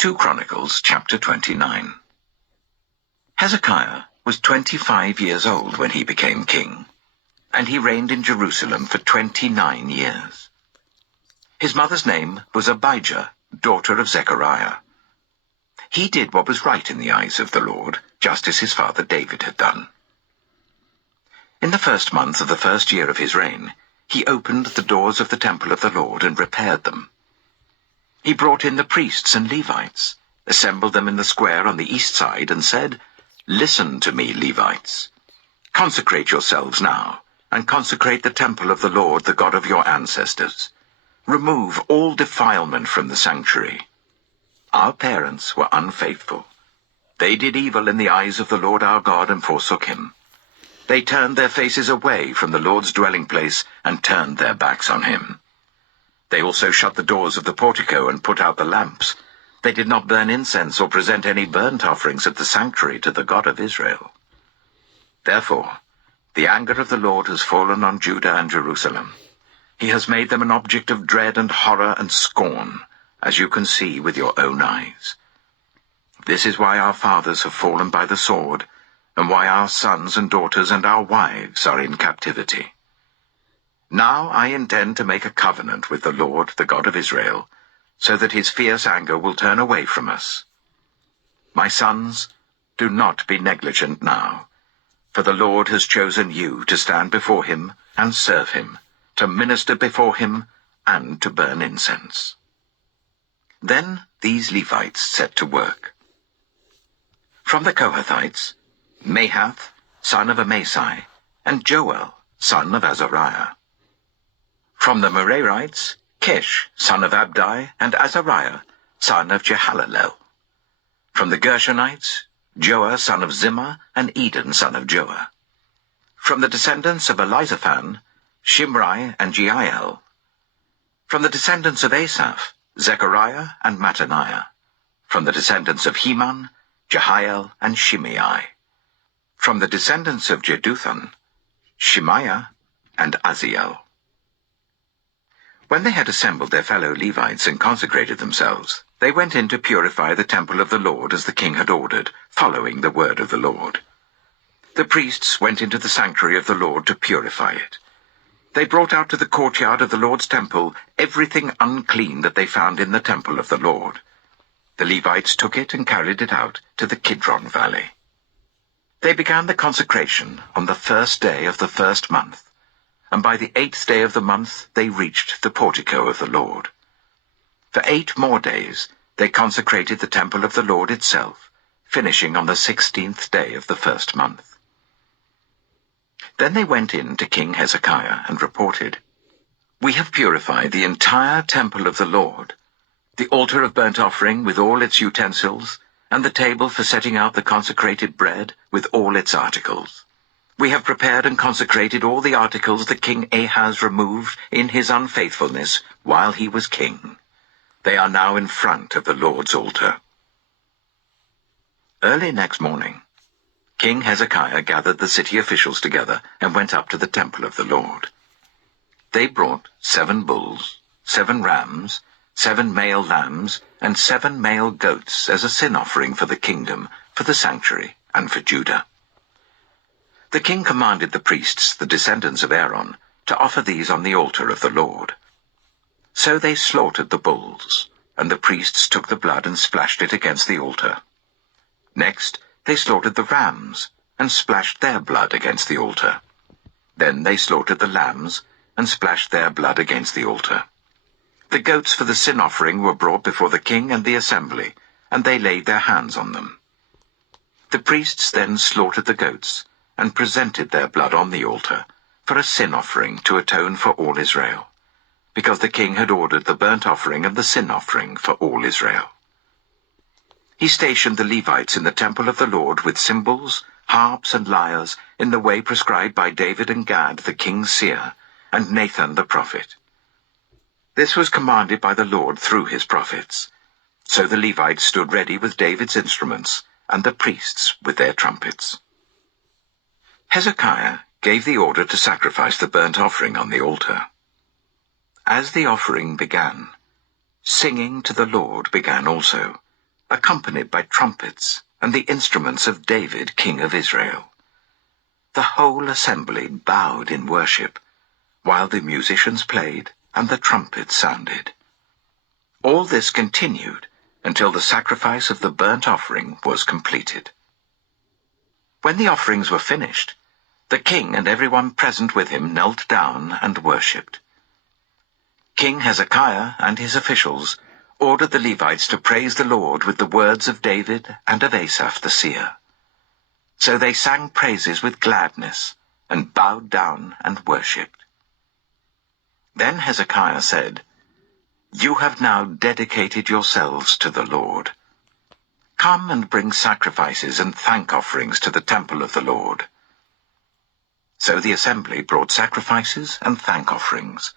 2 Chronicles chapter 29. Hezekiah was 25 years old when he became king, and he reigned in Jerusalem for 29 years. His mother's name was Abijah, daughter of Zechariah. He did what was right in the eyes of the Lord, just as his father David had done. In the first month of the first year of his reign, he opened the doors of the temple of the Lord and repaired them. He brought in the priests and Levites, assembled them in the square on the east side, and said, "Listen to me, Levites. Consecrate yourselves now, and consecrate the temple of the Lord, the God of your ancestors. Remove all defilement from the sanctuary. Our parents were unfaithful. They did evil in the eyes of the Lord our God and forsook him. They turned their faces away from the Lord's dwelling place and turned their backs on him. They also shut the doors of the portico and put out the lamps. They did not burn incense or present any burnt offerings at the sanctuary to the God of Israel. Therefore, the anger of the Lord has fallen on Judah and Jerusalem. He has made them an object of dread and horror and scorn, as you can see with your own eyes. This is why our fathers have fallen by the sword, and why our sons and daughters and our wives are in captivity. Now I intend to make a covenant with the Lord, the God of Israel, so that his fierce anger will turn away from us. My sons, do not be negligent now, for the Lord has chosen you to stand before him and serve him, to minister before him and to burn incense." Then these Levites set to work. From the Kohathites, Mahath, son of Amasai, and Joel, son of Azariah. From the Merarites, Kish, son of Abdi, and Azariah, son of Jehalalel. From the Gershonites, Joah, son of Zimmah, and Eden, son of Joah. From the descendants of Elizaphan, Shimri and Jeiel. From the descendants of Asaph, Zechariah and Mattaniah. From the descendants of Heman, Jehiel and Shimei. From the descendants of Jeduthun, Shemaiah and Aziel. When they had assembled their fellow Levites and consecrated themselves, they went in to purify the temple of the Lord as the king had ordered, following the word of the Lord. The priests went into the sanctuary of the Lord to purify it. They brought out to the courtyard of the Lord's temple everything unclean that they found in the temple of the Lord. The Levites took it and carried it out to the Kidron Valley. They began the consecration on the first day of the first month, and by the 8th day of the month they reached the portico of the Lord. For 8 more days they consecrated the temple of the Lord itself, finishing on the 16th day of the first month. Then they went in to King Hezekiah and reported, "We have purified the entire temple of the Lord, the altar of burnt offering with all its utensils, and the table for setting out the consecrated bread with all its articles. We have prepared and consecrated all the articles that King Ahaz removed in his unfaithfulness while he was king. They are now in front of the Lord's altar." Early next morning, King Hezekiah gathered the city officials together and went up to the temple of the Lord. They brought 7 bulls, 7 rams, 7 male lambs, and 7 male goats as a sin offering for the kingdom, for the sanctuary, and for Judah. The king commanded the priests, the descendants of Aaron, to offer these on the altar of the Lord. So they slaughtered the bulls, and the priests took the blood and splashed it against the altar. Next, they slaughtered the rams, and splashed their blood against the altar. Then they slaughtered the lambs, and splashed their blood against the altar. The goats for the sin offering were brought before the king and the assembly, and they laid their hands on them. The priests then slaughtered the goats, and presented their blood on the altar, for a sin offering to atone for all Israel, because the king had ordered the burnt offering and the sin offering for all Israel. He stationed the Levites in the temple of the Lord with cymbals, harps, and lyres, in the way prescribed by David and Gad the king's seer, and Nathan the prophet. This was commanded by the Lord through his prophets. So the Levites stood ready with David's instruments, and the priests with their trumpets. Hezekiah gave the order to sacrifice the burnt offering on the altar. As the offering began, singing to the Lord began also, accompanied by trumpets and the instruments of David, king of Israel. The whole assembly bowed in worship, while the musicians played and the trumpets sounded. All this continued until the sacrifice of the burnt offering was completed. When the offerings were finished, the king and everyone present with him knelt down and worshipped. King Hezekiah and his officials ordered the Levites to praise the Lord with the words of David and of Asaph the seer. So they sang praises with gladness and bowed down and worshipped. Then Hezekiah said, "You have now dedicated yourselves to the Lord. Come and bring sacrifices and thank offerings to the temple of the Lord." So the assembly brought sacrifices and thank offerings.